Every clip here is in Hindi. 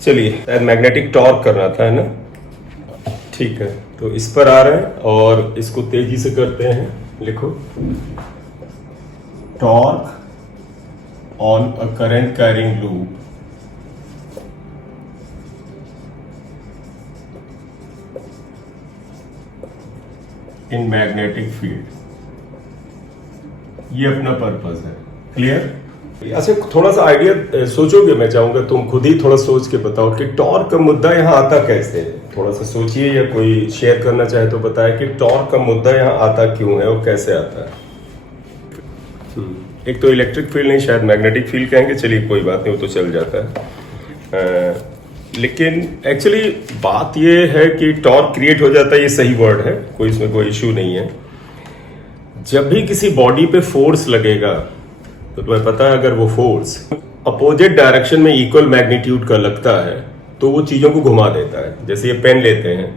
चलिए, मैग्नेटिक टॉर्क करना था, है ना? ठीक है, तो इस पर आ रहे हैं और इसको तेजी से करते हैं। लिखो, torque on a current carrying loop in magnetic field. ये अपना पर्पस है। क्लियर? अच्छा, थोड़ा सा आइडिया सोचोगे, मैं चाहूंगा तुम खुद ही थोड़ा सोच के बताओ कि टॉर्क का मुद्दा यहाँ आता कैसे है। थोड़ा सा सोचिए, या कोई शेयर करना चाहे तो बताए कि टॉर्क का मुद्दा यहाँ आता क्यों है और कैसे आता है। एक तो इलेक्ट्रिक फील्ड नहीं, शायद मैग्नेटिक फील्ड कहेंगे। चलिए, कोई बात नहीं, वो तो चल जाता है। लेकिन एक्चुअली बात ये है कि टॉर्क क्रिएट हो जाता है, ये सही वर्ड है, कोई इसमें कोई इशू नहीं है। जब भी किसी बॉडी पे फोर्स लगेगा तो तुम्हें पता है, अगर वो फोर्स अपोजिट डायरेक्शन में इक्वल मैग्नीट्यूड का लगता है तो वो चीजों को घुमा देता है। जैसे ये पेन लेते हैं,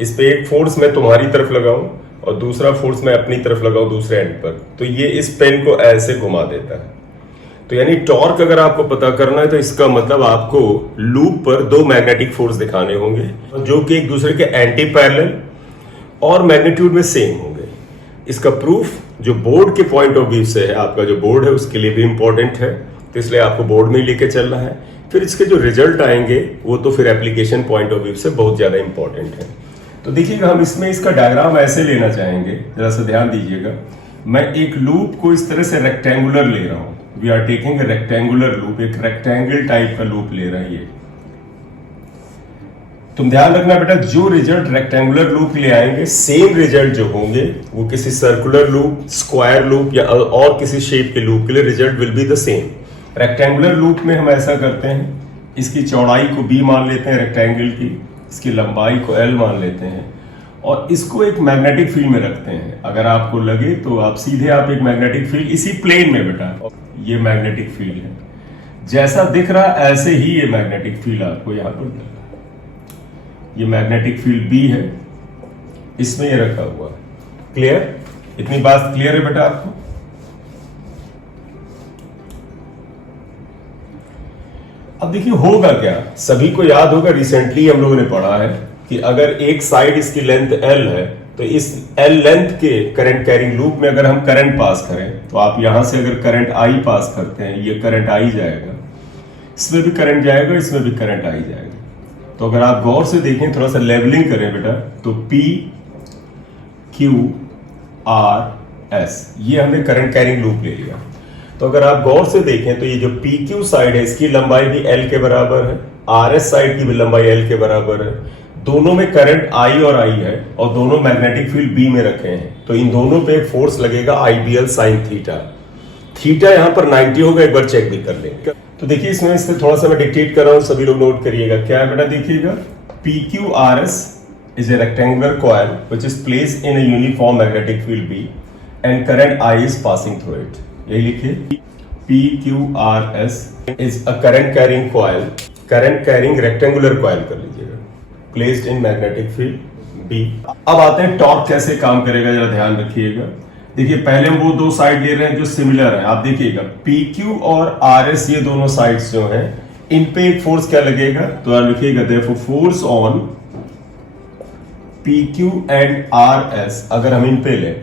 इस पे एक फोर्स मैं तुम्हारी तरफ लगाऊं और दूसरा फोर्स मैं अपनी तरफ लगाऊं दूसरे एंड पर, तो ये इस पेन को ऐसे घुमा देता है। तो यानी टॉर्क अगर आपको पता करना है तो इसका मतलब आपको लूप पर दो मैग्नेटिक फोर्स दिखाने होंगे जो कि एक दूसरे के एंटी पैरेलल और मैग्नीट्यूड में सेम होंगे। इसका प्रूफ जो बोर्ड के पॉइंट ऑफ व्यू से है, आपका जो बोर्ड है उसके लिए भी इंपॉर्टेंट है, तो इसलिए आपको बोर्ड में ही लेके चलना है। फिर इसके जो रिजल्ट आएंगे वो तो फिर एप्लीकेशन पॉइंट ऑफ व्यू से बहुत ज्यादा इंपॉर्टेंट है। तो देखिएगा, हम इसमें इसका डायग्राम ऐसे लेना चाहेंगे, जरा सा ध्यान दीजिएगा। मैं एक लूप को इस तरह से रेक्टेंगुलर ले रहा हूं। We are taking a rectangular loop, एक रेक्टेंगल टाइप का लूप ले रहा है ये। तुम ध्यान रखना बेटा, जो रिजल्ट रेक्टेंगुलर लूप ले आएंगे, सेम रिजल्ट जो होंगे वो किसी सर्कुलर लूप, स्क्वायर लूप या और किसी शेप के लूप के लिए result will be the same. Rectangular loop में हम ऐसा करते हैं, इसकी चौड़ाई को b मान लेते हैं रेक्टेंगल की, इसकी लंबाई को l मान लेते हैं और इसको एक मैग्नेटिक फील्ड में रखते हैं। अगर आपको लगे तो आप सीधे एक मैग्नेटिक फील्ड इसी प्लेन में बेटा, ये मैग्नेटिक फील्ड है, जैसा दिख रहा ऐसे ही ये मैग्नेटिक फील्ड आपको यहाँ पर, ये मैग्नेटिक फील्ड B है, इसमें ये रखा हुआ। क्लियर? इतनी बात क्लियर है बेटा आपको? अब देखिए होगा क्या, सभी को याद होगा, रिसेंटली हम लोगों ने पढ़ा है कि अगर एक साइड इसकी लेंथ L है तो इस L लेंथ के करंट कैरिंग लूप में अगर हम करंट पास करें तो आप यहां से अगर करंट I पास करते हैं, ये करंट I जाएगा, इसमें भी करंट जाएगा, इसमें भी करंट I जाएगा। तो अगर आप गौर से देखें, थोड़ा सा लेवलिंग करें बेटा, तो P Q R S, ये हमने करंट कैरिंग लूप ले लिया। तो अगर आप गौर से देखें तो ये जो PQ साइड है इसकी लंबाई भी L के बराबर है, RS साइड की भी लंबाई L के बराबर है। दोनों में करंट I और I है और दोनों मैग्नेटिक फील्ड B में रखे हैं, तो इन दोनों पे एक फोर्स लगेगा IBL sin थीटा। थीटा यहां पर 90 होगा, एक बार चेक भी कर लेंगे। तो देखिए, इसमें इससे थोड़ा सा मैं डिक्टेट कर रहा हूं, सभी लोग नोट करिएगा। क्या है बेटा? देखिएगा, PQRS is a rectangular coil which is placed in a uniform magnetic field B and current I is passing through it. यही लिखिए, PQRS is a current carrying coil, current carrying rectangular coil कर लीजिएगा, placed in magnetic field B। अब आते हैं टॉर्क कैसे काम करेगा, जरा ध्यान रखिएगा। देखिए, पहले हम वो दो साइड ले रहे हैं जो सिमिलर है। आप देखिएगा, PQ और RS ये दोनों साइड्स जो हैं, इन पे एक फोर्स क्या लगेगा, तो आप लिखिएगा therefore force on PQ and RS। अगर हम इन पे लें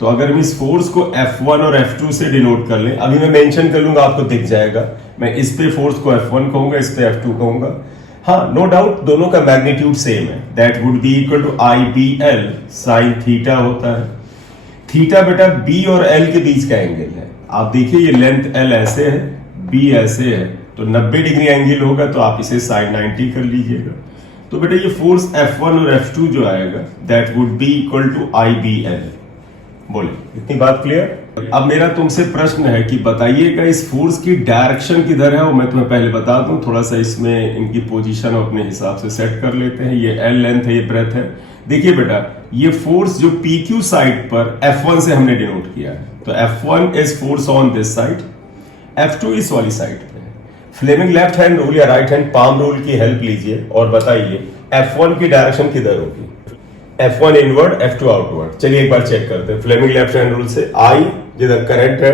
तो अगर हम इस फोर्स को F1 और F2 से डिनोट कर लें, अभी मैं मेंशन कर लूंगा, आपको दिख जाएगा। मैं इस पे फोर्स को F1 कहूंगा, इस पे F2 कहूंगा। हाँ, नो डाउट दोनों का मैग्नीट्यूड सेम है, that would be equal to IBL sin theta होता है। थीटा बेटा B और L के बीच का एंगल है। आप देखिए, ये लेंथ L ऐसे है, B ऐसे है, तो 90 डिग्री एंगल होगा, तो आप इसे sin 90 कर लीजिएगा। तो बेटा ये फोर्स F1 और F2 जो आएगा, that would be equal to IBL। बोले, इतनी बात क्लियर? अब मेरा तुमसे प्रश्न है कि बताइएगा इस फोर्स की डायरेक्शन किधर है, और मैं तुम्हें पहले बता दूं, थोड़ा सा इसमें इनकी पोजीशन अपने हिसाब से सेट कर लेते हैं। ये L लेंथ है, ये ब्रेथ है। देखिए बेटा, ये फोर्स जो PQ साइड पर F1 से हमने डिनोट किया है, तो F1 is force on this side, F2 इस वाली साइड पे। फ्लेमिंग लेफ्ट हैंड रूल या राइट हैंड पाम रूल की हेल्प लीजिए और बताइए F1 की डायरेक्शन किधर होगी। F1 inward, F2 outward. चलिए एक बार चेक करते हैं फ्लेमिंग लेफ्ट हैंड रूल से। I जिधर करंट है,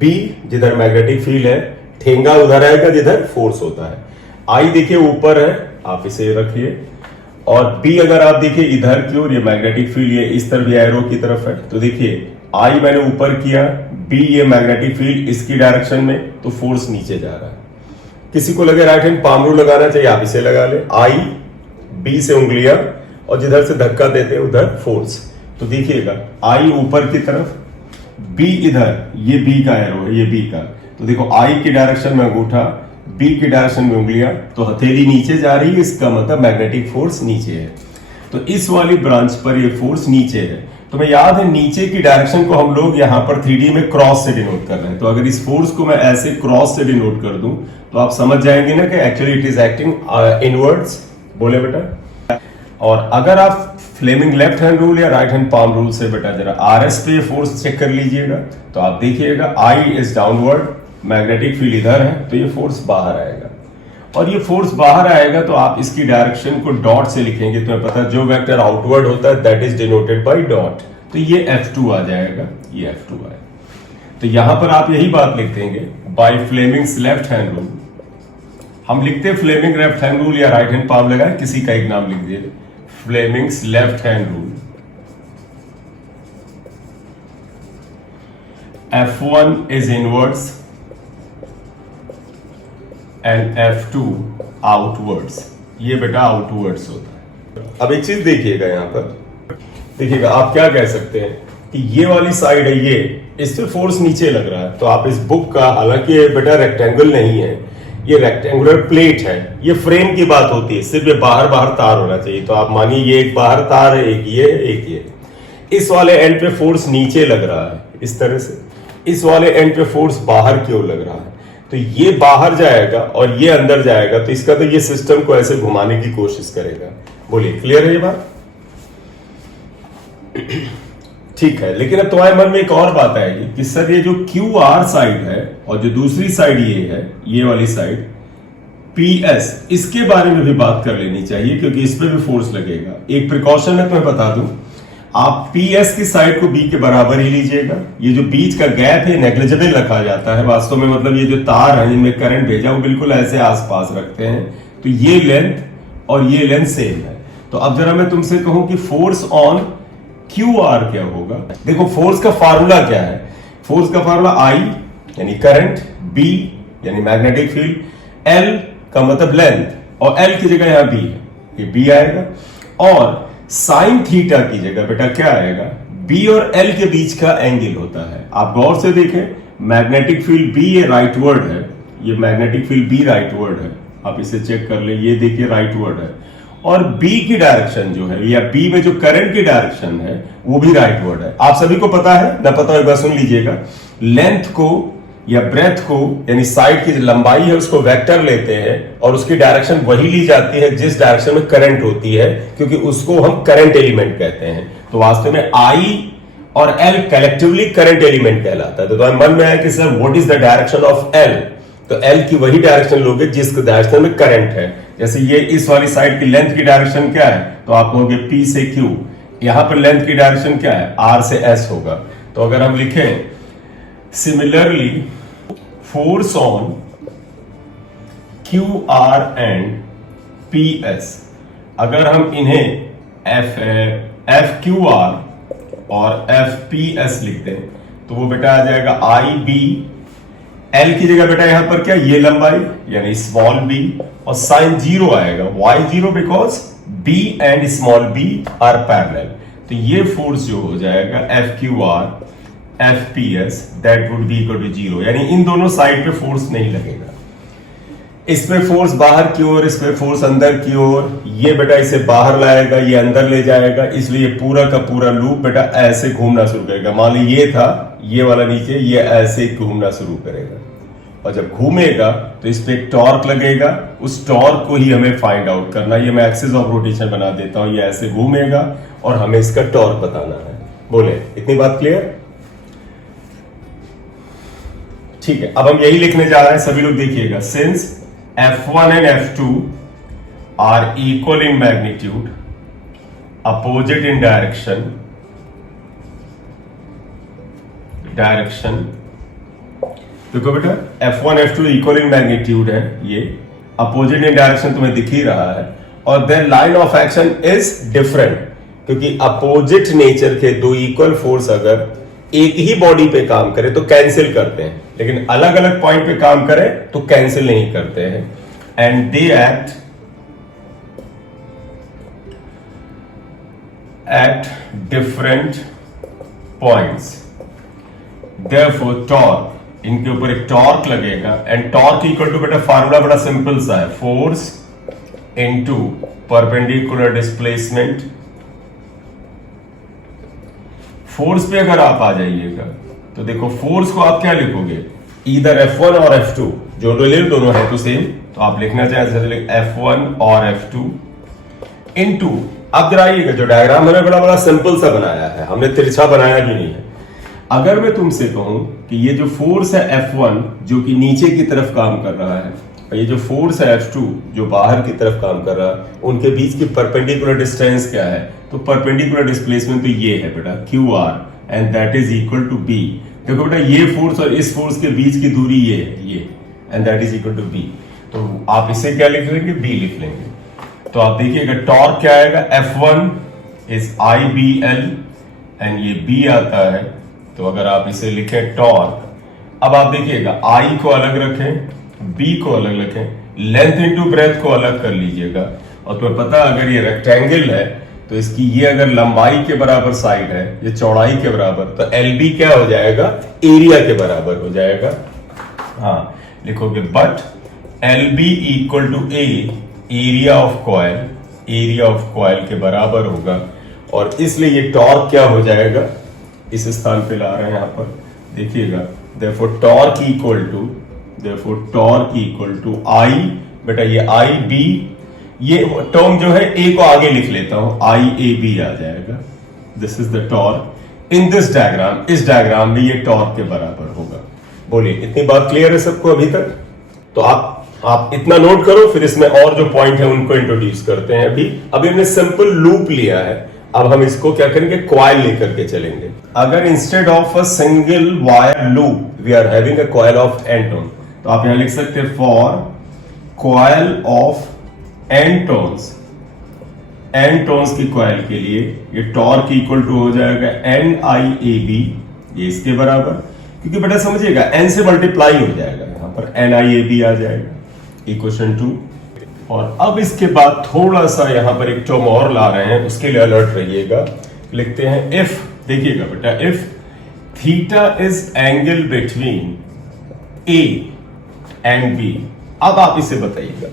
बी जिधर मैग्नेटिक फील्ड है, ठेंगा उधर आएगा जिधर फोर्स होता है। आई देखिए ऊपर है, आप इसे रखिए, और बी अगर आप देखिए इधर की ओर, ये मैग्नेटिक फील्ड ये इस तरफ एरो की तरफ है, तो देखिए आई मैंने ऊपर किया, बी ये मैग्नेटिक फील्ड इसकी डायरेक्शन में, तो फोर्स नीचे जा रहा है। किसी को लगे राइट हैंड पाम रूल लगाना चाहिए, आप इसे लगा ले, आई बी से उंगलियां और जिधर से धक्का देते हैं उधर फोर्स। तो देखिएगा आई ऊपर की तरफ, बी इधर, ये बी का एरो है, ये बी का, तो देखो आई की डायरेक्शन में अंगूठा, बी की डायरेक्शन में उंगलियां, तो हथेली नीचे जा रही है, इसका मतलब मैग्नेटिक फोर्स नीचे है। तो इस वाली ब्रांच पर ये फोर्स नीचे है। तो मैं याद है नीचे की डायरेक्शन को हम लोग यहाँ पर 3D में क्रॉस से डिनोट कर रहे हैं। तो अगर इस फोर्स को मैं ऐसे क्रॉस से डिनोट कर दूं तो आप समझ जाएंगे ना कि actually it is acting inwards. बोले बेटा। और अगर आप फ्लेमिंग लेफ्ट हैंड रूल या राइट हैंड पाम रूल से बेटा जरा आरएस पे फोर्स चेक कर लीजिएगा, तो आप देखिएगा I is downward, magnetic field इधर है, तो ये फोर्स बाहर आएगा। और ये फोर्स बाहर आएगा तो आप इसकी डायरेक्शन को डॉट से लिखेंगे, तो पता जो वेक्टर आउटवर्ड होता है that is denoted by dot, तो ये F2 आ जाएगा, ये F2 आएगा। तो यहां पर आप यही बात लिख देंगे by Fleming's left hand rule. हम लिखते फ्लेमिंग लेफ्ट हैंड रूल या राइट हैंड पाम लगाए, किसी का एक नाम लिख दिए, Fleming's left hand rule. F1 is inwards and F2 outwards। ये बेटा आउटवर्ड्स होता है। अब एक चीज देखिएगा, यहां पर देखिएगा, आप क्या कह सकते हैं कि ये वाली साइड है, ये इससे फोर्स नीचे लग रहा है, तो आप इस बुक का, हालांकि ये बेटा रेक्टेंगल नहीं है, ये रेक्टेंगुलर प्लेट है, ये फ्रेम की बात होती है, सिर्फ ये बाहर बाहर तार होना चाहिए। तो आप मानिए ये एक बाहर तार है, एक ये है, एक ये। इस वाले एंड पे फोर्स नीचे लग रहा है इस तरह से, इस वाले एंड पे फोर्स बाहर की ओर लग रहा है, तो ये बाहर जाएगा और ये अंदर जाएगा, तो इसका तो ये सिस्टम को ऐसे घुमाने की कोशिश करेगा। बोलिए क्लियर है ये बात? ठीक है, लेकिन अब तुम्हारे मन में एक और बात आएगी कि सर ये जो QR साइड है और जो दूसरी साइड ये है, ये वाली साइड PS, इसके बारे में भी बात कर लेनी चाहिए क्योंकि इस पे भी फोर्स लगेगा। एक प्रिकॉशन है, तो मैं बता दूं, आप PS की साइड को B के बराबर ही लीजिएगा। ये जो बीच का गैप है नेग्लिजिबल रखा जाता है, वास्तव में मतलब ये जो तार है जिनमें करंट भेजा वो बिल्कुल ऐसे आसपास रखते हैं, तो ये लेंथ और ये लेंथ सेम है। तो अब जरा मैं तुमसे कहूं कि फोर्स ऑन QR क्या होगा। देखो फोर्स का फार्मूला क्या है, फोर्स का फार्मूला I यानी करंट, B यानी मैग्नेटिक फील्ड, L का मतलब लेंथ, और L की जगह यहां B है, ये B आएगा, और साइन थीटा की जगह बेटा क्या आएगा, B और L के बीच का एंगल होता है। आप गौर से देखें, मैग्नेटिक फील्ड B ये राइटवर्ड है, ये मैग्नेटिक फील्ड B राइटवर्ड है, आप इसे चेक कर ले, ये देखिए राइटवर्ड है, और B की डायरेक्शन जो है या B में जो करंट की डायरेक्शन है वो भी राइटवर्ड है। आप सभी को पता है ना? पता है, एक बार सुन लीजिएगा, लेंथ को या ब्रेथ को यानी साइड की लंबाई है उसको वेक्टर लेते हैं और उसकी डायरेक्शन वही ली जाती है जिस डायरेक्शन में करंट होती है, क्योंकि उसको हम करंट एलिमेंट कहते हैं। तो वास्तव में I और L कलेक्टिवली करंट एलिमेंट कहलाता है। तो तुम्हारे मन में आया कि sir what is the direction of L, तो L की वही डायरेक्शन लोगे जिस डायरेक्शन में करंट है। जैसे ये इस वाली साइड की लेंथ की डायरेक्शन क्या है, तो आप कहोगे P से Q, यहां पर लेंथ की डायरेक्शन क्या है, R से S होगा। तो अगर हम लिखें similarly force on QR and PS, अगर हम इन्हें FQR और FPS लिखते हैं तो वो बेटा आ जाएगा IB, L की जगह बेटा यहां पर क्या, ये लंबाई यानी स्मॉल b, और साइन 0 आएगा, why 0, because B and small b are parallel. तो ये फोर्स जो हो जाएगा FQR FPS that would be equal to 0, यानी इन दोनों साइड पे फोर्स नहीं लगेगा। इसमें फोर्स बाहर की ओर, इसमें फोर्स अंदर की ओर, ये बेटा इसे बाहर लाएगा, ये अंदर ले जाएगा, इसलिए पूरा का पूरा लूप बेटा ऐसे घूमना शुरू करेगा। मान ली ये था, ये वाला नीचे, ये ऐसे घूमना शुरू करेगा, और जब घूमेगा तो इस पे एक टॉर्क लगेगा, उस टॉर्क को ही हमें फाइंड आउट करना। ये मैं एक्सिस ऑफ रोटेशन बना देता हूं, ये ऐसे घूमेगा और हमें इसका टॉर्क बताना है। बोले इतनी बात क्लियर? ठीक है, अब हम यही लिखने जा रहे हैं, सभी लोग देखिएगा। Since F1 and F2 are equal in magnitude, opposite in direction, देखो बेटा F1 F2 equal in magnitude है, ये अपोजिट इन डायरेक्शन तुम्हें दिख ही रहा है, और then line of action is different, क्योंकि अपोजिट नेचर के दो इक्वल फोर्स अगर एक ही बॉडी पे काम करे तो कैंसिल करते हैं, लेकिन अलग अलग पॉइंट पे काम करे तो कैंसिल नहीं करते हैं। And they act at different points, therefore torque, इनके ऊपर एक टॉर्क लगेगा, एंड टॉर्क इक्वल टू बेटा फार्मूला बड़ा सिंपल सा है, force into perpendicular displacement. Force पे अगर आप आ जाइएगा तो देखो फोर्स को आप क्या लिखोगे, इधर F1 और F2 जो रिलेटिव दोनों है तो सेम, तो आप लिखना चाहें F1 और F2 इनटू, अब जरा आइएगा जो डायग्राम मैंने बड़ा सिंपल सा बनाया है, हमने तिरछा बनाया भी नहीं है। अगर मैं तुमसे कहूं कि ये जो फोर्स है F1 जो कि नीचे की तरफ काम कर रहा है, और ये जो फोर्स है F2 जो बाहर की तरफ काम कर रहा है, उनके बीच की परपेंडिकुलर डिस्टेंस क्या है, तो परपेंडिकुलर डिस्प्लेसमेंट तो ये है बेटा QR, and that is equal to B। देखो बेटा ये फोर्स और इस फोर्स के बीच की दूरी ये है, ये, and that is equal to B। तो आप इसे क्या लिख लेंगे, B लिख लेंगे। तो आप देखिएगा टॉर्क क्या आएगा, F1 इज IBL, एंड ये B आता है, तो अगर आप इसे लिखें टॉर्क, अब आप देखिएगा I को अलग रखें, B को अलग रखें, लेंथ इनटू ब्रेथ को अलग कर लीजिएगा, और तुम्हें पता अगर ये रेक्टेंगल है तो इसकी ये अगर लंबाई के बराबर साइड है, ये चौड़ाई के बराबर, तो LB क्या हो जाएगा, एरिया के बराबर हो जाएगा। हाँ लिखोगे but LB equal to A, area of coil, area of coil के बराबर होगा, और इसलिए ये टॉर्क क्या हो जाएगा, इस स्थान पे ला रहे हैं यहां पर, देखिएगा therefore torque equal to I, बेटा ये IB, ये टर्म जो है A को आगे लिख लेता हूं, IAB आ जाएगा। This is the torque in this diagram, इस डायग्राम में ये टॉर्क के बराबर होगा। बोलिए इतनी बात क्लियर है सबको अभी तक? तो आप इतना नोट करो, फिर इसमें और जो पॉइंट है उनको इंट्रोड्यूस करते हैं। अभी हमने सिंपल लूप लिया है, अब हम इसको क्या करेंगे, कॉइल लेकर के चलेंगे। अगर instead of a single wire loop we are having a coil of n turn, तो आप यहां लिख सकते हैं for coil of n turns की कॉइल के लिए ये टॉर्क इक्वल टू हो जाएगा NIAB, ये इसके बराबर, क्योंकि बेटा समझिएगा n से मल्टीप्लाई हो जाएगा, यहां पर NIAB आ जाएगा इक्वेशन 2। और अब इसके बाद थोड़ा सा यहां पर एक टर्म और ला रहे हैं, उसके लिए अलर्ट रहिएगा। लिखते हैं इफ, देखिएगा बेटा if theta is angle between A and B, अब आप इसे बताइएगा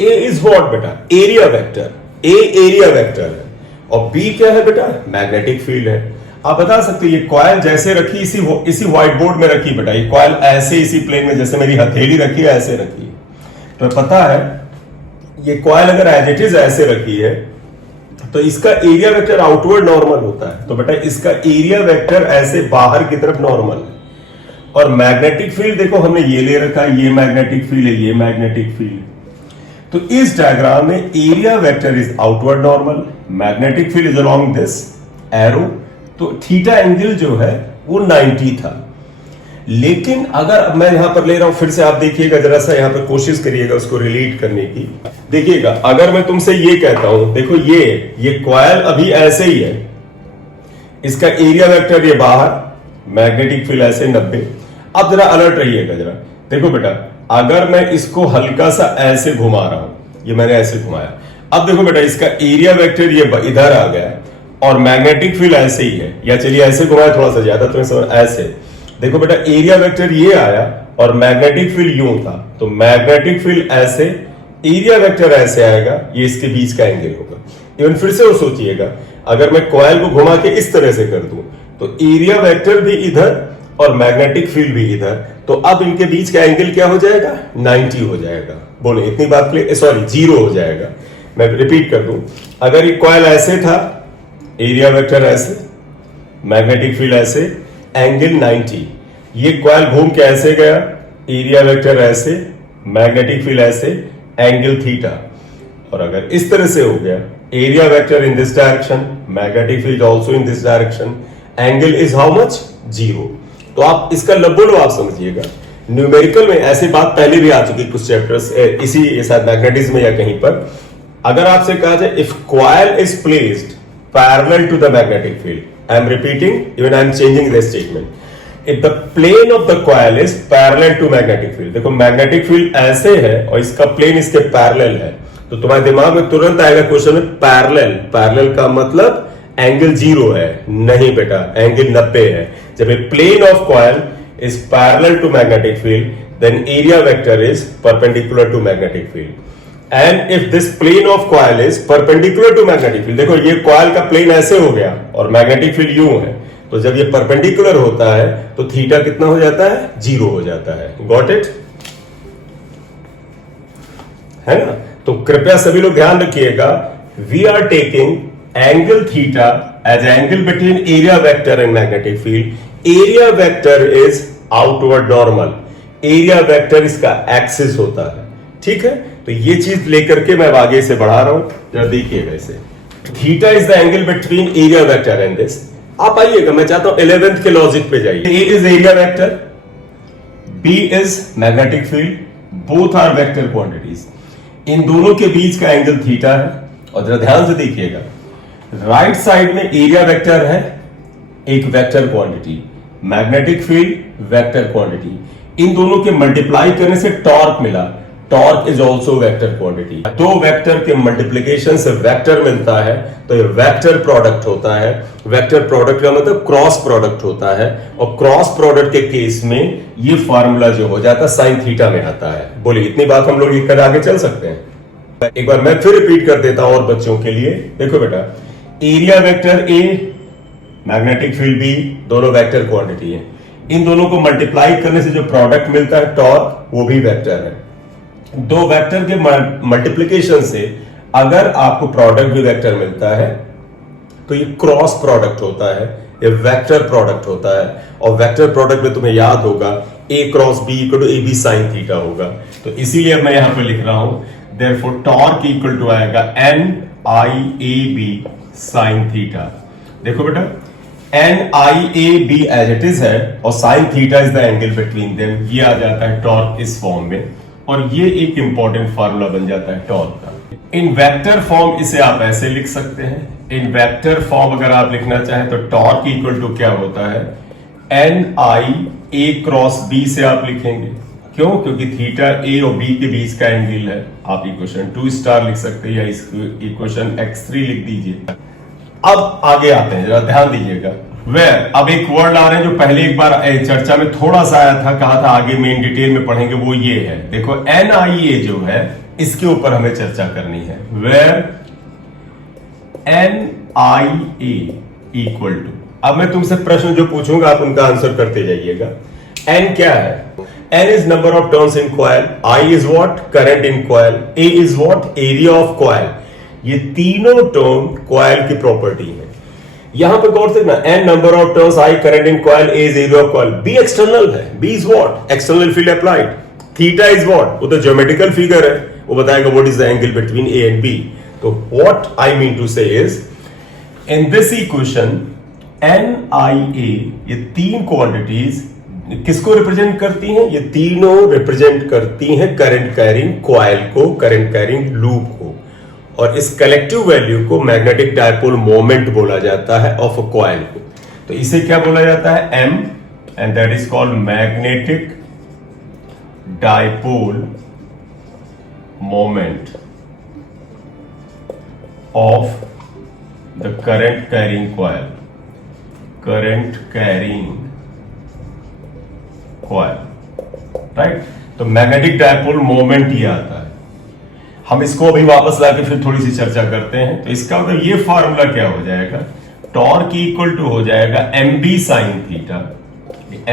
A इज व्हाट बेटा, area vector, A area vector है, और B क्या है बेटा, मैग्नेटिक फील्ड है। आप बता सकते हो ये कॉइल जैसे रखी इसी व्हाइट बोर्ड में रखी बेटा, ये कॉइल ऐसे इसी प्लेन में जैसे मेरी हथेली रखी है ऐसे रखी है, तो पता है ये कॉइल अगर एज इट इज ऐसे रखी है तो इसका एरिया वेक्टर आउटवर्ड नॉर्मल होता है, तो बेटा इसका एरिया वेक्टर ऐसे बाहर की तरफ नॉर्मल है। और मैग्नेटिक फील्ड देखो हमने ये ले रखा है, ये मैग्नेटिक फील्ड है, ये मैग्नेटिक फील्ड, तो इस डायग्राम में area vector is outward normal, magnetic field is along this arrow, तो थीटा एंगल जो है वो 90 था। लेकिन अगर मैं यहां पर ले रहा हूं, फिर से आप देखिएगा जरा सा, यहां पर कोशिश करिएगा उसको रिलेट करने की। देखिएगा अगर मैं तुमसे ये कहता हूं, देखो ये कॉइल अभी ऐसे ही है, इसका एरिया वेक्टर ये बाहर, मैग्नेटिक फील्ड ऐसे 90। अब जरा अलर्ट रहिएगा जरा, देखो बेटा अगर मैं इसको हल्का सा ऐसे घुमा रहा हूं, ये मैंने ऐसे घुमाया, अब देखो बेटा इसका एरिया वेक्टर ये इधर आ गया और मैग्नेटिक फील्ड ऐसे ही है, या चलिए ऐसे घुमाया थोड़ा सा ज्यादा तो समझ, ऐसे देखो बेटा एरिया वेक्टर ये आया और मैग्नेटिक फील्ड यूं था, तो मैग्नेटिक फील्ड ऐसे, एरिया वेक्टर ऐसे आएगा, ये इसके बीच का एंगल होगा। इवन फिर से वो सोचिएगा, अगर मैं कॉइल को घुमा के इस तरह से कर दूं तो एरिया वेक्टर भी इधर और मैग्नेटिक फील्ड भी इधर, तो अब इनके बीच का एंगल क्या हो जाएगा, 90 हो जाएगा। बोले इतनी बात के लिए, सॉरी 0 हो जाएगा। मैं रिपीट कर दूं, अगर ये कॉइल ऐसे था, एरिया वेक्टर ऐसे, मैग्नेटिक फील्ड ऐसे, एंगल 90, ये कॉइल घूम के ऐसे गया, एरिया वेक्टर ऐसे, मैग्नेटिक फील्ड ऐसे, एंगल थीटा, और अगर इस तरह से हो गया, area vector in this direction, magnetic field also in this direction, angle is how much, 0। तो आप इसका लबोलो आप समझिएगा, न्यूमेरिकल में ऐसी बात पहले भी आ चुकी कुछ चैप्टर्स, इसी शायद मैग्नेटिज्म में या कहीं पर। अगर आपसे कहा जाए if coil is placed parallel to the magnetic field, I am repeating, even I am changing the statement, if the plane of the coil is parallel to magnetic field, देखो मैग्नेटिक फील्ड ऐसे है और इसका प्लेन इसके पैरेलल है, तो तुम्हारे दिमाग में तुरंत आएगा क्वेश्चन में पैरेलल, पैरेलल का मतलब एंगल 0 है, नहीं बेटा एंगल 90 है। जब a plane of coil is parallel to magnetic field, then area vector is perpendicular to magnetic field. And if this plane of coil is perpendicular to magnetic field, देखो ये coil का plane ऐसे हो गया और magnetic field यूं है, तो जब ये perpendicular होता है तो थीटा कितना हो जाता है, 0 हो जाता है। Got it? है ना? तो कृपया सभी लोग ध्यान रखिएगा, we are taking angle theta as angle between area vector and magnetic field. Area vector is outward normal, area vector इसका एक्सिस होता है, ठीक है। तो ये चीज लेकर के मैं आगे से बढ़ा रहा हूं, जरा देखिएगा इसे। Theta is the angle between area vector and this. आप आइएगा, मैं चाहता हूं 11th के लॉजिक पे जाइए। A is area vector, B is magnetic field, both are vector quantities, इन दोनों के बीच का एंगल थीटा है। और जरा ध्यान से देखिएगा, राइट साइड में एरिया वेक्टर है, एक vector quantity, magnetic field vector quantity, इन दोनों के मल्टीप्लाई करने से टॉर्क मिला, torque is also vector quantity. दो वेक्टर के मल्टीप्लीकेशन से वेक्टर मिलता है तो ये वेक्टर प्रोडक्ट होता है। वेक्टर प्रोडक्ट का मतलब क्रॉस प्रोडक्ट होता है, और क्रॉस प्रोडक्ट के केस में ये फार्मूला जो हो जाता है साइन थीटा में आता है। बोलिए इतनी बात हम लोग लिखकर आगे चल सकते हैं। एक बार मैं फिर रिपीट कर देता हूं और बच्चों के लिए, देखो बेटा, area vector A, magnetic field भी, दोनों वेक्टर क्वांटिटी है, इन दोनों को मल्टीप्लाई करने से जो प्रोडक्ट मिलता है टॉर्क, वो भी वेक्टर है। दो वेक्टर के मल्टीप्लिकेशन से अगर आपको प्रोडक्ट भी वेक्टर मिलता है तो ये क्रॉस प्रोडक्ट होता है, ये वेक्टर प्रोडक्ट होता है। और वेक्टर प्रोडक्ट में तुम्हें याद होगा A cross B equal to A B sine theta होगा। तो इसीलिए मैं यहां पर लिख रहा हूं देयरफॉर टॉर्क इक्वल टू आएगा N I A B sine theta. देखो बेटा, N I A B as it is है और sine theta is the angle between them, ये आ जाता है टॉर्क इस फॉर्म में, और ये एक इंपॉर्टेंट फार्मूला बन जाता है टॉर्क का। इन वेक्टर फॉर्म इसे आप ऐसे लिख सकते हैं। इन वेक्टर फॉर्म अगर आप लिखना चाहें तो टॉर्क इक्वल टू क्या होता है, N I A cross B से आप लिखेंगे। क्यों? क्योंकि थीटा ए और बी के बीच का एंगल है। आप इक्वेशन 2 स्टार लिख सकते हैं या इक्वेशन x3 लिख दीजिए। अब आगे आते हैं, जरा ध्यान दीजिएगा। वेयर, अब एक वर्ड आ रहे हैं जो पहले एक बार चर्चा में थोड़ा सा आया था, कहा था आगे मेन डिटेल में पढ़ेंगे, वो ये है। देखो NIA जो है इसके ऊपर हमें चर्चा करनी है। वेयर NIA इक्वल टू, अब मैं तुमसे प्रश्न जो पूछूंगा आप उनका आंसर करते जाइएगा। N क्या है? N is number of turns in coil, I is what? Current in coil, A is what? Area of coil। ये तीनों टर्म कॉइल की प्रॉपर्टी है। यहां पे गौर से ना, n number of turns, I current in coil, A is area of coil, B external है, B is what? External field applied, theta is what? वो तो ज्योमेट्रिकल फिगर है, वो बताएगा what is the angle between A and B। तो व्हाट आई मीन टू से is, in this equation NIA, ये तीन क्वांटिटीज किसको रिप्रेजेंट करती हैं? ये तीनों रिप्रेजेंट करती हैं करंट कैरिंग कॉइल को, करंट कैरिंग लूप को, और इस कलेक्टिव वैल्यू को मैग्नेटिक डायपोल मोमेंट बोला जाता है ऑफ अ कॉइल को। तो इसे क्या बोला जाता है? M, and that is called magnetic dipole moment of the current carrying coil, current carrying coil, right. तो मैग्नेटिक डायपोल मोमेंट ये आता है। हम इसको अभी वापस लाके फिर थोड़ी सी चर्चा करते हैं। तो इसका मतलब ये फार्मूला क्या हो जाएगा, टॉर्क इक्वल टू हो जाएगा mb sine theta,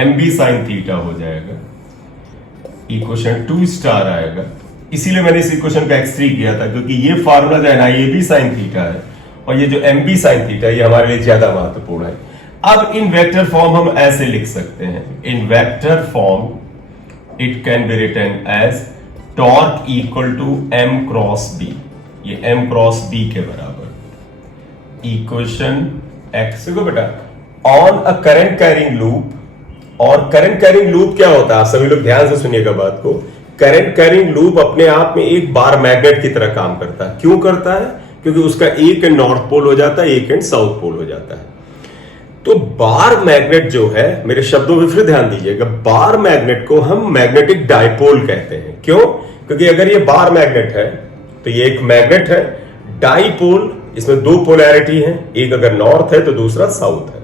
mb sine theta हो जाएगा, इक्वेशन 2 स्टार आएगा। इसीलिए मैंने इस इक्वेशन का x3 किया था, क्योंकि ये फार्मूला जो है ना, ये भी साइन थीटा है, और ये जो mb साइन थीटा ये हमारे लिए ज्यादा महत्वपूर्ण है। अब इन वेक्टर फॉर्म हम ऐसे लिख सकते हैं, in vector form it can be written as torque equal to m cross b, ये m क्रॉस b के बराबर। इक्वेशन x, देखो बेटा, on a current carrying loop और करंट कैरिंग लूप क्या होता है, आप सभी लोग ध्यान से सुनिएगा बात को। करंट कैरिंग लूप अपने आप में एक बार मैग्नेट की तरह काम करता है। क्यों करता है? क्योंकि उसका एक एंड नॉर्थ पोल हो जाता है, एक एंड साउथ पोल हो जाता है। तो बार मैग्नेट जो है, मेरे शब्दों में फिर ध्यान दीजिएगा, बार मैग्नेट को हम मैग्नेटिक डाइपोल कहते हैं। क्यों? क्योंकि अगर ये बार मैग्नेट है तो ये एक मैग्नेट है, डाइपोल, इसमें दो पोलैरिटी है, एक अगर नॉर्थ है तो दूसरा साउथ है।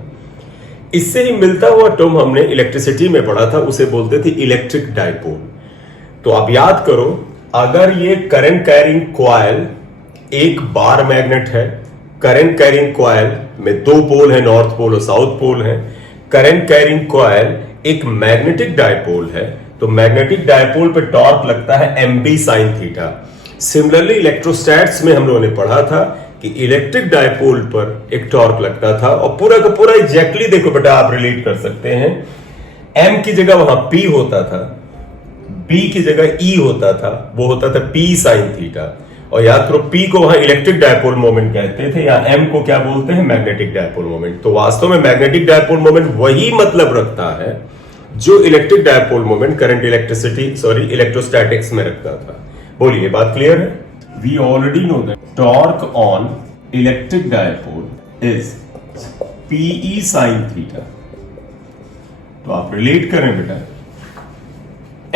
इससे ही मिलता हुआ टर्म हमने इलेक्ट्रिसिटी में पढ़ा था, उसे बोलते थे इलेक्ट्रिक डाइपोल। तो आप याद करो, अगर ये करंट कैरिंग कॉइल एक बार मैग्नेट है, करंट कैरिंग कॉइल में दो पोल है, नॉर्थ पोल और साउथ पोल है, करंट कैरिंग कॉइल एक मैग्नेटिक डाइपोल है, तो मैग्नेटिक डाइपोल पे टॉर्क लगता है mb sin थीटा। सिमिलरली इलेक्ट्रोस्टैट्स में हम लोगों ने पढ़ा था कि इलेक्ट्रिक डाइपोल पर एक टॉर्क लगता था, और पूरा का पूरा एग्जैक्टली देखो बेटा, आप रिलेट कर सकते हैं। m की जगह वहां p होता था, b की जगह e होता था, वो होता था p sin थीटा। और याद करो, p को वहां इलेक्ट्रिक डाइपोल मोमेंट कहते थे, या m को क्या बोलते हैं, मैग्नेटिक डाइपोल मोमेंट। तो वास्तव में मैग्नेटिक डाइपोल मोमेंट वही मतलब रखता है जो electric dipole moment current electrostatics में रखता था। बोलिए, बात क्लियर है? We already know that torque on electric dipole is PE sin theta. तो आप रिलेट करें बेटा,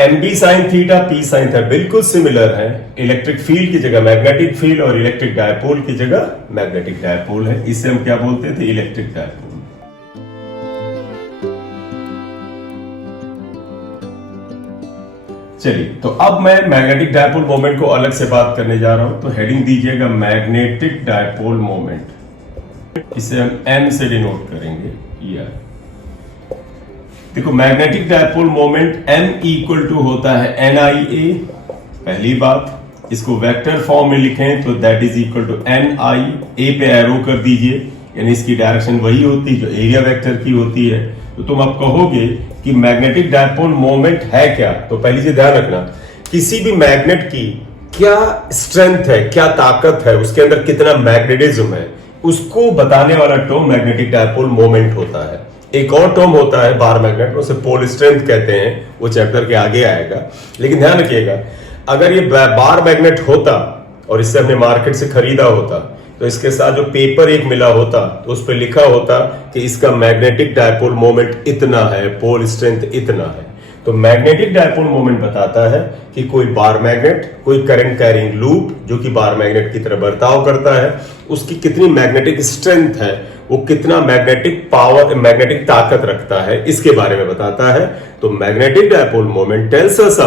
mb sin theta, p sin theta बिल्कुल सिमिलर है। इलेक्ट्रिक फील्ड की जगह मैग्नेटिक फील्ड और इलेक्ट्रिक डायपोल की जगह मैग्नेटिक डायपोल है। इसे हम क्या बोलते थे, इलेक्ट्रिक डायपोल। चलिए, तो अब मैं मैग्नेटिक डायपोल मोमेंट को अलग से बात करने जा रहा हूं, तो हेडिंग दीजिएगा मैग्नेटिक डायपोल मोमेंट। इसे हम m से डिनोट करेंगे, या देखो magnetic dipole moment m equal to होता है NIA। पहली बात, इसको वेक्टर फॉर्म में लिखें तो that is equal to NI। a पे एरो कर दीजिए, यानी इसकी डायरेक्शन वही होती है जो एरिया वेक्टर की होती है। तो तुम अब कहोगे कि मैग्नेटिक डायपोल मोमेंट है क्या, तो पहली चीज ध्यान रखना, किसी भी मैग्नेट की क्या स्ट्रेंथ है, क्या ताकत है, उसके अंदर कितना मैग्नेटिज्म है, उसको बताने वाला टर्म मैग्नेटिक डायपोल मोमेंट होता है। एक और टर्म होता है बार मैग्नेट, उसे पोल स्ट्रेंथ कहते हैं, वो चैप्टर के आगे आएगा। लेकिन ध्यान रखिएगा, अगर ये बार मैग्नेट होता और इससे हमने मार्केट से खरीदा होता, तो इसके साथ जो पेपर एक मिला होता तो उस पर लिखा होता कि इसका मैग्नेटिक डायपोल मोमेंट इतना है, पोल स्ट्रेंथ इतना है। तो मैग्नेटिक डायपोल मोमेंट बताता है कि कोई बार मैग्नेट, कोई करंट कैरिंग लूप जो कि बार मैग्नेट की तरह बर्ताव करता है, उसकी कितनी मैग्नेटिक स्ट्रेंथ है, वो कितना मैग्नेटिक पावर, मैग्नेटिक ताकत रखता है, इसके बारे में बताता है। तो magnetic dipole moment tells us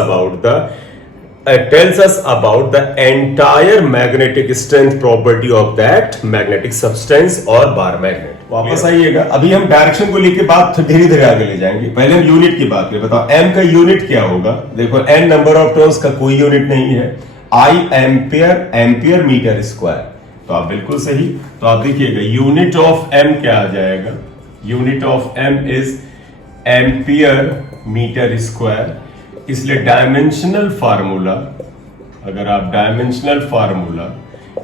about the entire magnetic strength property of that magnetic substance और बार मैग्नेट। वापस आइएगा, अभी हम डायरेक्शन को लेके बात धीरे धीरे आगे ले जाएंगे। पहले हम यूनिट की बात करें। बताओ m का यूनिट क्या होगा? देखो n नंबर ऑफ टर्न्स का कोई यूनिट नहीं है, I एम्पियर मीटर स्क्वायर। तो आप बिल्कुल सही। तो आप देखिएगा यूनिट ऑफ m क्या आ जाएगा, unit of m is ampere metre square. इसलिए डायमेंशनल फार्मूला, अगर आप डायमेंशनल फार्मूला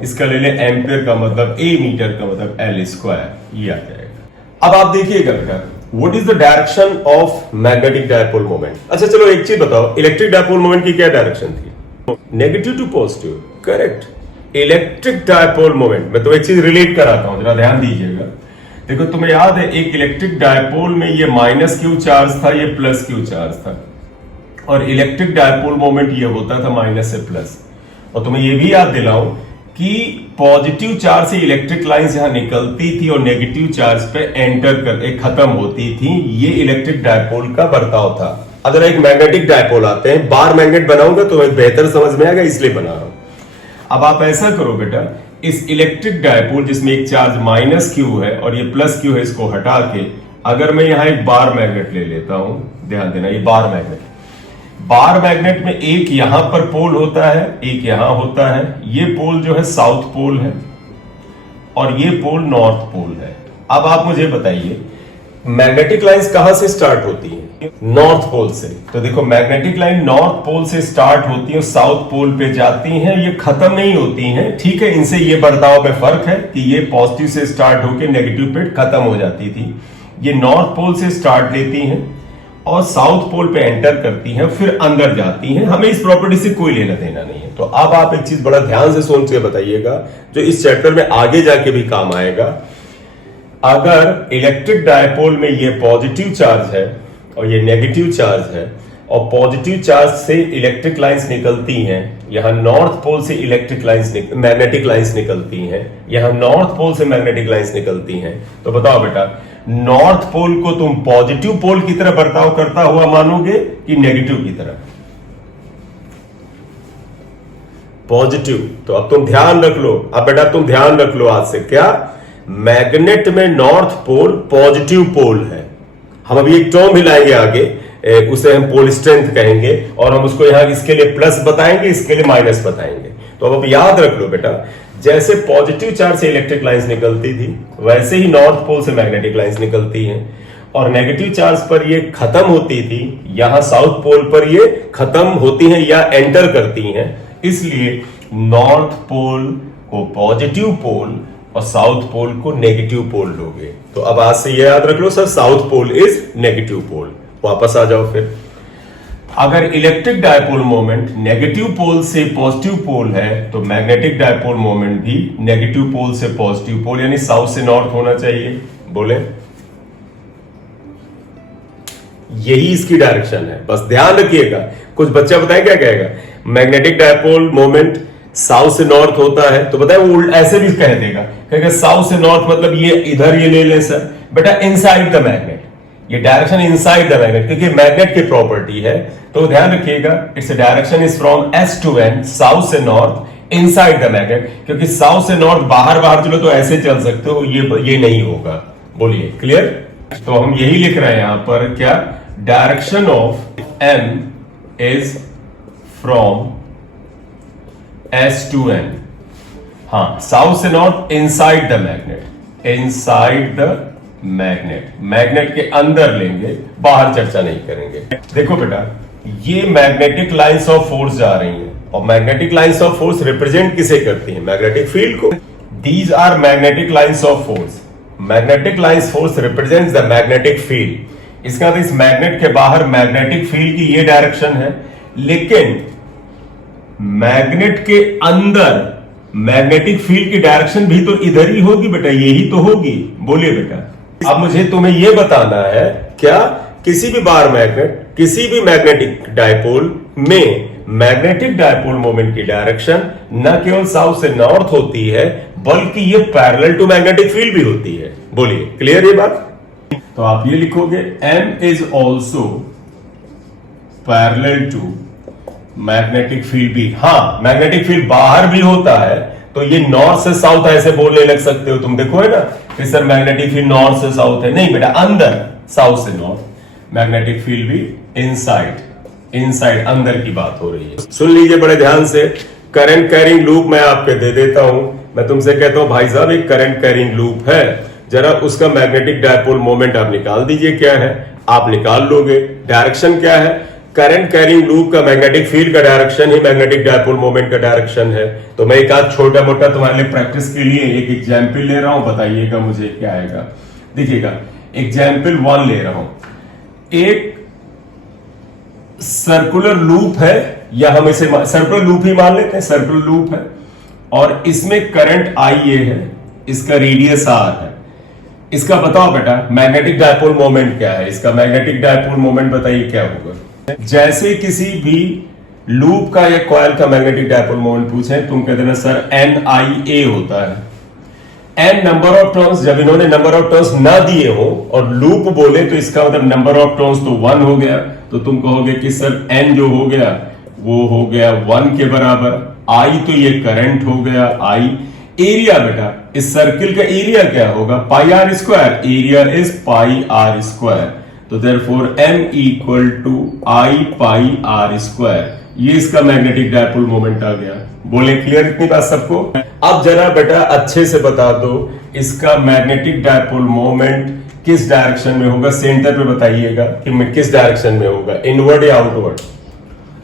इसका ले लें, एम्पियर का मतलब a, मीटर का मतलब l स्क्वायर, ये आ जाएगा। अब आप देखिएगा बेटा, what is the direction of magnetic dipole moment. अच्छा चलो एक चीज बताओ, इलेक्ट्रिक डायपोल मोमेंट की क्या डायरेक्शन थी? Negative to positive, correct. Electric dipole moment में तो एक चीज रिलेट कराता हूं, जरा ध्यान दीजिएगा। देखो तुम्हें याद है, एक इलेक्ट्रिक डायपोल में ये -q चार्ज था, ये +q चार्ज था, और इलेक्ट्रिक डायपोल मोमेंट ये होता था माइनस से प्लस। और तुम्हें ये भी याद दिलाऊं कि पॉजिटिव चार्ज से इलेक्ट्रिक लाइंस यहां निकलती थी और नेगेटिव चार्ज पे एंटर करके खत्म होती थी। ये इलेक्ट्रिक डायपोल का बर्ताव था। अगर एक मैग्नेटिक डायपोल आते हैं, बार मैग्नेट बनाऊंगा तो बेहतर समझ में आएगा, इसलिए बना रहा हूं। अब आप ऐसा करो बेटा, इस इलेक्ट्रिक डायपोल जिसमें एक चार्ज -q है और ये +q है, इसको हटा के अगर मैं यहां एक बार मैग्नेट ले लेता हूं, ध्यान देना, ये बार मैग्नेट, बार मैग्नेट में एक यहां पर पोल होता है, एक यहां होता है। ये पोल जो है साउथ पोल है और ये पोल नॉर्थ पोल है। अब आप मुझे बताइए, मैग्नेटिक लाइंस कहां से स्टार्ट होती है? नॉर्थ पोल से। तो देखो मैग्नेटिक लाइन नॉर्थ पोल से स्टार्ट होती है, साउथ पोल पे जाती हैं, ये खत्म नहीं होती हैं, ठीक है। इनसे ये बर्ताव में फर्क है कि ये पॉजिटिव से स्टार्ट होकर नेगेटिव पे खत्म हो जाती थी, ये नॉर्थ पोल से स्टार्ट लेती हैं और साउथ पोल पे एंटर करती हैं, फिर अंदर जाती हैं। हमें इस प्रॉपर्टी से कोई लेना देना नहीं है। तो अब आप एक चीज बड़ा ध्यान से सोच के बताइएगा, जो इस चैप्टर में आगे जाके भी काम आएगा। अगर इलेक्ट्रिक डायपोल में ये पॉजिटिव चार्ज है और ये नेगेटिव चार्ज है, और पॉजिटिव चार्ज से इलेक्ट्रिक लाइंस निकलती हैं, यहां नॉर्थ पोल से इलेक्ट्रिक लाइंस मैग्नेटिक लाइंस निकलती हैं, यहां नॉर्थ पोल से मैग्नेटिक लाइंस निकलती हैं, तो बताओ बेटा, नॉर्थ पोल को तुम पॉजिटिव पोल की तरह बर्ताव करता हुआ मानोगे कि नेगेटिव की तरह? पॉजिटिव। तो अब तुम ध्यान रख लो, अब बेटा तुम ध्यान रख लो आज से, क्या मैग्नेट में नॉर्थ पोल पॉजिटिव पोल है। हम अभी एक टर्म हिलाएंगे आगे, उसे हम पोल स्ट्रेंथ कहेंगे, और हम उसको यहां इसके लिए प्लस बताएंगे, इसके लिए माइनस बताएंगे। तो अब याद रख लो बेटा, जैसे पॉजिटिव चार्ज से इलेक्ट्रिक लाइंस निकलती थी, वैसे ही नॉर्थ पोल से मैग्नेटिक लाइंस निकलती हैं, और नेगेटिव चार्ज पर ये खत्म होती थी, यहां साउथ पोल पर ये खत्म होती हैं या एंटर करती हैं। इसलिए नॉर्थ पोल को पॉजिटिव पोल और साउथ पोल को नेगेटिव पोल लोगे। तो अब आज से ये याद रख लो sir, south pole is negative pole. वापस आ जाओ फिर, अगर electric dipole moment negative pole से पॉजिटिव पोल है, तो मैग्नेटिक डायपोल मोमेंट भी नेगेटिव पोल से पॉजिटिव पोल यानी साउथ से नॉर्थ होना चाहिए। बोले, यही इसकी डायरेक्शन है, बस ध्यान रखिएगा। कुछ बच्चा बताए क्या कहेगा, मैग्नेटिक डायपोल मोमेंट साउथ से नॉर्थ होता है, तो बताए वो ऐसे भी कह देगा, कहेगा साउथ से नॉर्थ मतलब ये इधर ये ले लें सर। बेटा इनसाइड द मैग्नेट, ये डायरेक्शन इनसाइड द मैग्नेट, क्योंकि मैग्नेट की प्रॉपर्टी है। तो ध्यान रखिएगा, its direction is from S to N, south से नॉर्थ इनसाइड द मैग्नेट, क्योंकि साउथ से नॉर्थ बाहर बाहर चलो तो ऐसे चल सकते हो, ये नहीं होगा। बोलिए क्लियर? तो हम यही लिख रहे हैं यहां पर, क्या direction of M is from S to N, हाँ साउथ से north inside the magnet, inside the magnet, magnet के अंदर लेंगे, बाहर चर्चा नहीं करेंगे। देखो बेटा, ये मैग्नेटिक लाइंस ऑफ फोर्स जा रही हैं, और magnetic lines of force represent किसे करती हैं? मैग्नेटिक फील्ड को। These are magnetic lines of force, magnetic lines force represents the magnetic field. इसका मतलब इस मैग्नेट के बाहर मैग्नेटिक फील्ड की ये डायरेक्शन है, लेकिन मैग्नेट के अंदर मैग्नेटिक फील्ड की डायरेक्शन भी तो इधर ही होगी बेटा, यही तो होगी। बोलिए बेटा, अब मुझे तुम्हें यह बताना है, क्या किसी भी बार मैग्नेट, किसी भी मैग्नेटिक डायपोल में मैग्नेटिक डायपोल मोमेंट की डायरेक्शन न केवल साउथ से नॉर्थ होती है, बल्कि ये पैरेलल टू मैग्नेटिक फील्ड भी होती है। बोलिए क्लियर ये बात? तो आप ये लिखोगे, M is also parallel to magnetic field भी। हाँ, मैग्नेटिक फील्ड बाहर भी होता है, तो ये नॉर्थ से साउथ ऐसे बोलने लग सकते हो तुम। देखो है ना कि सर मैग्नेटिक फील्ड नॉर्थ से साउथ है, नहीं बेटा, अंदर साउथ से नॉर्थ। मैग्नेटिक फील्ड भी इनसाइड, इनसाइड अंदर की बात हो रही है। सुन लीजिए बड़े ध्यान से, करंट कैरिंग लूप मैं आपके दे देता हूं। मैं तुमसे कहता हूं भाई साहब एक करंट कैरिंग लूप है, जरा उसका मैग्नेटिक डायपोल मोमेंट आप निकाल दीजिए। क्या है? आप निकाल लोगे। डायरेक्शन क्या है? करंट कैरिंग लूप का मैग्नेटिक फील्ड का डायरेक्शन ही मैग्नेटिक डायपोल मोमेंट का डायरेक्शन है। तो मैं एक आध छोटा मोटा तुम्हारे लिए प्रैक्टिस के लिए एक एग्जाम्पल ले रहा हूं, बताइएगा मुझे क्या आएगा। देखिएगा, एग्जाम्पल 1 ले रहा हूं। एक सर्कुलर लूप है, या हम इसे सर्कुलर लूप ही मान लेते हैं, सर्कुलर लूप है, और इसमें करंट IA है, इसका रेडियस R है। इसका बताओ बेटा मैग्नेटिक डायपोल मोमेंट क्या है? इसका मैग्नेटिक डायपोल मोमेंट बताइए क्या होगा। जैसे किसी भी लूप का या कॉइल का मैग्नेटिक डायपोल मोमेंट पूछे, तुम कहते ना सर NIA होता है। n नंबर ऑफ टर्न्स, जब इन्होंने नंबर ऑफ टर्न्स ना दिए हो और लूप बोले, तो इसका मतलब नंबर ऑफ टर्न्स तो 1 हो गया, तो तुम कहोगे कि सर n जो हो गया वो हो गया 1 के बराबर। I तो ये करंट हो गया I। एरिया बेटा, इस सर्किल का एरिया क्या होगा? Pi r square, area is pi r square. तो therefore m equal to I pi r square, ये इसका मैग्नेटिक डायपोल मोमेंट आ गया। बोले क्लियर इतनी बात सबको? अब जरा बेटा अच्छे से बता दो, इसका मैग्नेटिक डायपोल मोमेंट किस डायरेक्शन में होगा? सेंटर पे बताइएगा कि किस डायरेक्शन में होगा, इनवर्ड या आउटवर्ड?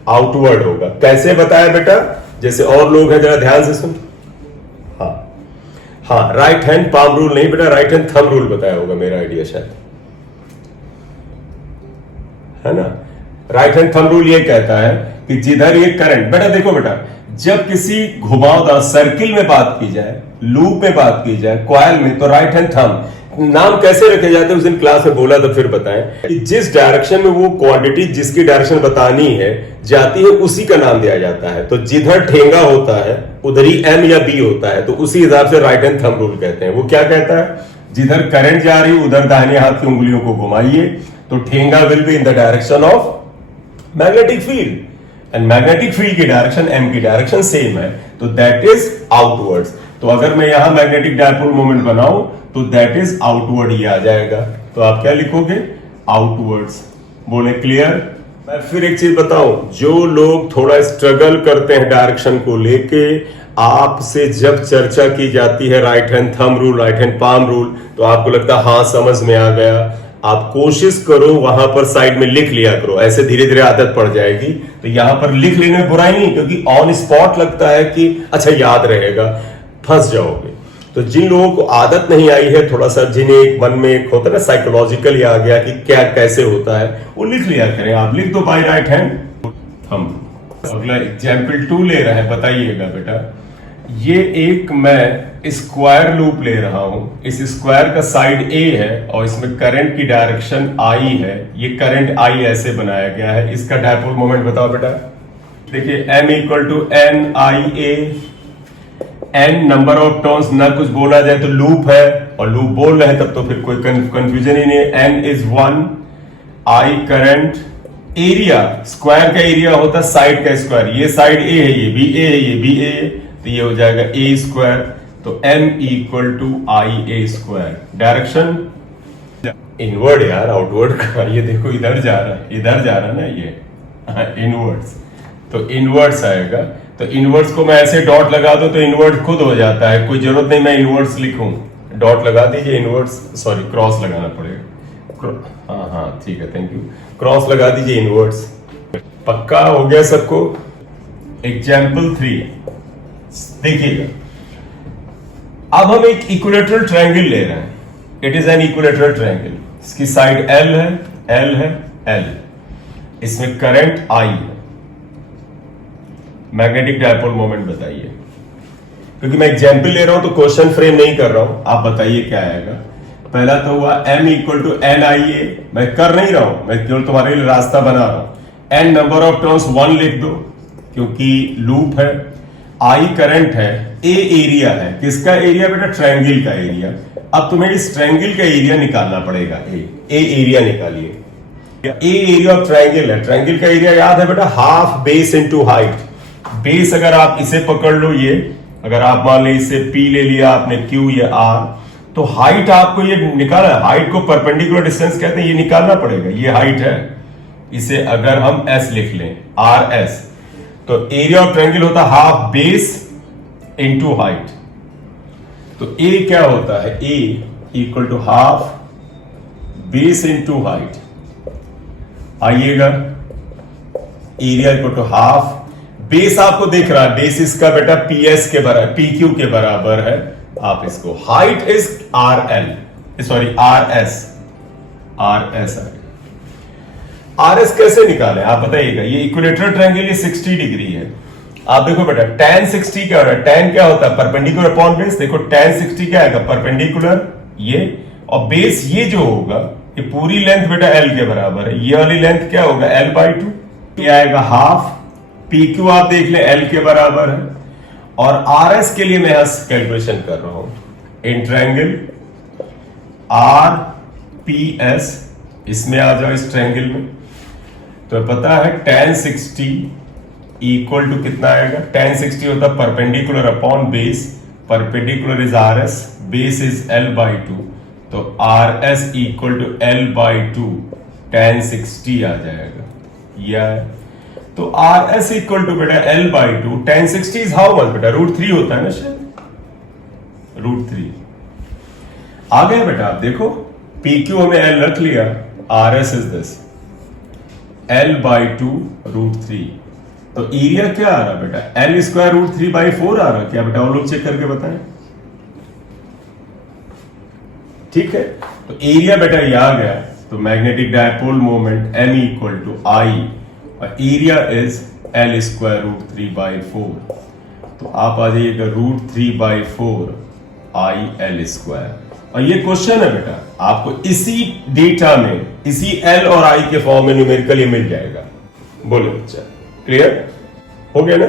आउटवर्ड होगा। कैसे बताया बेटा? जैसे और लोग हैं, जरा ध्यान से सुन। हाँ, राइट हैंड पाम रूल नहीं बेटा, राइट हैंड थंब रूल बताया होगा, मेरा आइडिया शायद है ना। राइट हैंड थंब रूल ये कहता है कि जिधर ये करंट, बेटा देखो बेटा, जब किसी घुमावदार सर्किल में बात की जाए, लूप में बात की जाए, कॉइल में, तो राइट हैंड थंब नाम कैसे रखे जाते हैं उस दिन क्लास में बोला, तो फिर बताएं कि जिस डायरेक्शन में वो क्वांटिटी जिसकी डायरेक्शन बतानी है जाती है उसी का नाम दिया जाता है। तो जिधर ठेंगा होता है उधर ही एम या बी होता है, तो उसी हिसाब से राइट हैंड थंब रूल कहते हैं। वो क्या कहता है, जिधर करंट जा रही उधर दाहिने हाथ की उंगलियों को घुमाइए तो ठेंगा will be in the direction of magnetic field, and magnetic field की डायरेक्शन एम की डायरेक्शन सेम है, तो दैट इज आउटवर्ड्स। तो अगर मैं यहां मैग्नेटिक डायपोल मोमेंट बनाऊं तो दैट इज आउटवर्ड ही आ जाएगा। तो आप क्या लिखोगे, आउटवर्ड्स। बोले क्लियर। मैं फिर एक चीज बताऊं, जो लोग थोड़ा स्ट्रगल करते हैं डायरेक्शन को लेके, आपसे जब चर्चा की जाती है right hand thumb rule, right hand palm rule, तो आपको लगता है हाँ समझ में आ गया। आप कोशिश करो वहां पर साइड में लिख लिया करो, ऐसे धीरे धीरे आदत पड़ जाएगी। तो यहां पर लिख लेने में बुराई नहीं, क्योंकि ऑन स्पॉट लगता है कि अच्छा याद रहेगा, फंस जाओगे। तो जिन लोगों को आदत नहीं आई है, थोड़ा सा जिन्हें मन में एक होता है ना साइकोलॉजिकली आ गया कि क्या कैसे होता है, वो लिख लिया करें। आप लिख दो बाय राइट हैंड थंब। अगला एग्जाम्पल 2 ले रहे हैं, बताइएगा बेटा। ये एक मैं स्क्वायर लूप ले रहा हूं, इस स्क्वायर का साइड ए है और इसमें करंट की डायरेक्शन आई है। ये करंट आई ऐसे बनाया गया है। इसका डायपोल मोमेंट बताओ बेटा। देखिए m equal to N I A, N number of turns, ना कुछ बोला जाए तो लूप है, और लूप बोल रहे हैं तब तो फिर कोई कंफ्यूजन ही नहीं है। N is 1, I current, area, square का एरिया होता है साइड का स्क्वायर, ये साइड ए है, ये भी ए है, ये भी ए है, तो ये हो जाएगा ए स्क्वायर। तो m equal to I A square. Direction inward यार, आउटवर्ड का, ये देखो इधर जा रहा है, इधर जा रहा है ना, ये इनवर्ड्स, तो इनवर्ड्स आएगा। तो इनवर्ड्स को मैं ऐसे डॉट लगा दूं तो इनवर्ड खुद हो जाता है, कोई जरूरत नहीं मैं इनवर्ड्स लिखूं। डॉट लगा दीजिए, इनवर्ड्स, सॉरी क्रॉस लगाना पड़ेगा। हाँ हाँ ठीक है, थैंक यू। क्रॉस लगा दीजिए इनवर्ड्स। पक्का हो गया सबको। एग्जाम्पल 3 देखिएगा। अब हम एक इक्विलेटरल ट्रायंगल ले रहे हैं। It is an equilateral triangle. इसकी साइड L है, L है, L, इसमें करंट I है। मैग्नेटिक डायपोल मोमेंट बताइए। क्योंकि मैं एग्जाम्पल ले रहा हूं तो क्वेश्चन फ्रेम नहीं कर रहा हूं, आप बताइए क्या आएगा। पहला तो हुआ m equal to N I ए, मैं कर नहीं रहा हूं, मैं केवल तुम्हारे लिए रास्ता बना रहा हूं। n नंबर ऑफ टर्न्स 1 लिख दो क्योंकि लूप है, I करंट है, A एरिया है। किसका एरिया बेटा? ट्रायंगल का एरिया। अब तुम्हें इस ट्रायंगल का एरिया निकालना पड़ेगा। A एरिया निकालिए। A एरिया ऑफ ट्रायंगल है। ट्रायंगल का एरिया याद है बेटा, half base into height. Base अगर आप इसे पकड़ लो, ये अगर आप मान ली इसे P ले लिया आपने, Q या R, तो हाइट आपको ये निकालना, हाइट को परपेंडिकुलर डिस्टेंस कहते हैं, ये निकालना पड़ेगा। ये हाइट है, इसे अगर हम S लिख लें, RS, तो एरिया ऑफ ट्रायंगल होता है हाफ बेस इनटू हाइट। तो A क्या होता है? A equal to half base into height. आइएगा, area equal to half base, आपको दिख रहा है बेस इसका बेटा PS के बराबर, PQ के बराबर है। आप इसको, height is RL, sorry RS, RS RS कैसे निकाले आप बताइएगा। ये इक्विलेटरल ट्रायंगल, ये 60 डिग्री है। आप देखो बेटा tan 60 क्या हो रहा है? tan क्या होता है? Perpendicular upon base. देखो tan 60 क्या आएगा? परपेंडिकुलर ये, और बेस ये जो होगा ये पूरी लेंथ बेटा L के बराबर है। ये वाली लेंथ क्या होगा? L/2। ये आएगा हाफ। PQ आप देख ले L के बराबर है, और RS के लिए मैं यहां कैलकुलेशन कर रहा हूं। इन ट्रायंगल RPS, इसमें आ जाओ इस ट्रायंगल में, तो पता है tan 60 इक्वल टू कितना आएगा? tan 60 होता है perpendicular upon base, perpendicular is RS, base is L/2, तो RS equal to L/2 tan 60 आ जाएगा। यह तो RS इक्वल टू बेटा L/2 tan 60 is how much बेटा? √3 होता है ना शायद, √3 आ गया बेटा। आप देखो PQ हमें L रख लिया, RS इज दिस L/2 √3। तो एरिया क्या आ रहा बेटा? L स्क्वायर √3/4 आ रहा। क्या बेटा? वो लोग चेक करके बताएं। ठीक है, तो एरिया बेटा ये आ गया तो magnetic dipole moment m equal to I और area is l square root 3/4। तो आप आ जाइएगा रूट 3/4 आई एल स्क्वायर। और ये क्वेश्चन है बेटा, आपको इसी डेटा में इसी l और i के फॉर्म में न्यूमेरिकली मिल जाएगा। बोलो बच्चा, क्लियर हो गया ना?